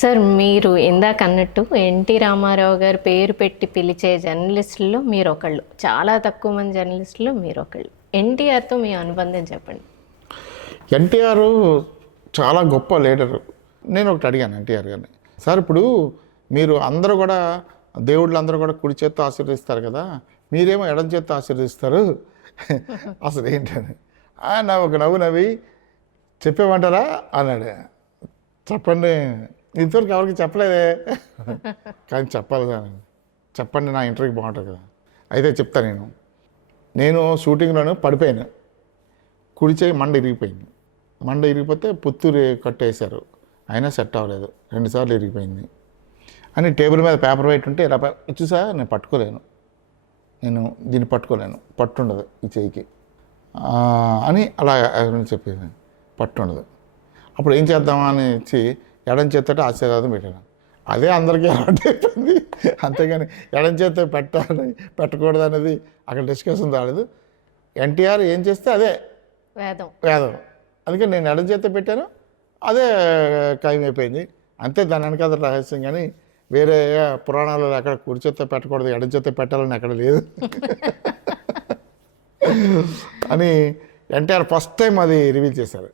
Sir, మీరు ఇందాక అన్నట్టు ఎన్టీ రామారావు గారు పేరు పెట్టి పిలిచే జర్నలిస్టుల్లో మీరు ఒకళ్ళు, చాలా తక్కువ మంది జర్నలిస్టులు మీరు ఒకళ్ళు. ఎన్టీఆర్తో మీ అనుబంధం చెప్పండి. ఎన్టీఆర్ చాలా గొప్ప లీడరు. నేను ఒకటి అడిగాను ఎన్టీఆర్ గారిని, సార్ ఇప్పుడు మీరు అందరూ కూడా దేవుళ్ళు అందరూ కూడా కుడి చేత్తో ఆశీర్వదిస్తారు కదా, మీరేమో ఎడం చేత్తో ఆశీర్వదిస్తారు, అసలు ఏంటని ఆయన ఒక నవ్వు నవ్వి చెప్పేమంటారా అన్నాడు. చెప్పండి, ఇంతవరకు ఎవరికి చెప్పలేదే, కానీ చెప్పాలి సార్, చెప్పండి, నా ఇంటర్వ్యూకి బాగుంటుంది కదా. అయితే చెప్తాను. నేను షూటింగ్లోనే పడిపోయాను, కుడి చేయి మండ ఇరిగిపోయింది. మండ ఇరిగిపోతే పుత్తూరు కట్టేశారు, అయినా సెట్ అవ్వలేదు, 2 సార్లు ఇరిగిపోయింది అని టేబుల్ మీద పేపర్ వెయిట్ ఉంటే ఇలా చూసా, నేను పట్టుకోలేను, నేను దీన్ని పట్టుకోలేను, పట్టుండదు ఈ చేయికి అని అలా చెప్పేది, పట్టుండదు. అప్పుడు ఏం చేద్దామా అని ఇచ్చి ఎడం చేత్తట ఆశీర్వాదం పెట్టాను. అదే అందరికీ అలవాటు అయిపోయింది, అంతేగాని ఎడం చేత్తో పెట్టాలి పెట్టకూడదు అనేది అక్కడ డిస్కషన్ రాలేదు. ఎన్టీఆర్ ఏం చేస్తే అదే వేదం, అందుకని నేను ఎడం చేత్తో పెట్టాను, అదే ఖాయమైపోయింది. అంతే, దాని వెనకాల రహస్యం. కానీ వేరే పురాణాలలో ఎక్కడ కుడి చేత్తో పెట్టకూడదు, ఎడం చేత్తో పెట్టాలని ఎక్కడ లేదు అని ఎన్టీఆర్ ఫస్ట్ టైం అది రివీల్ చేశారు.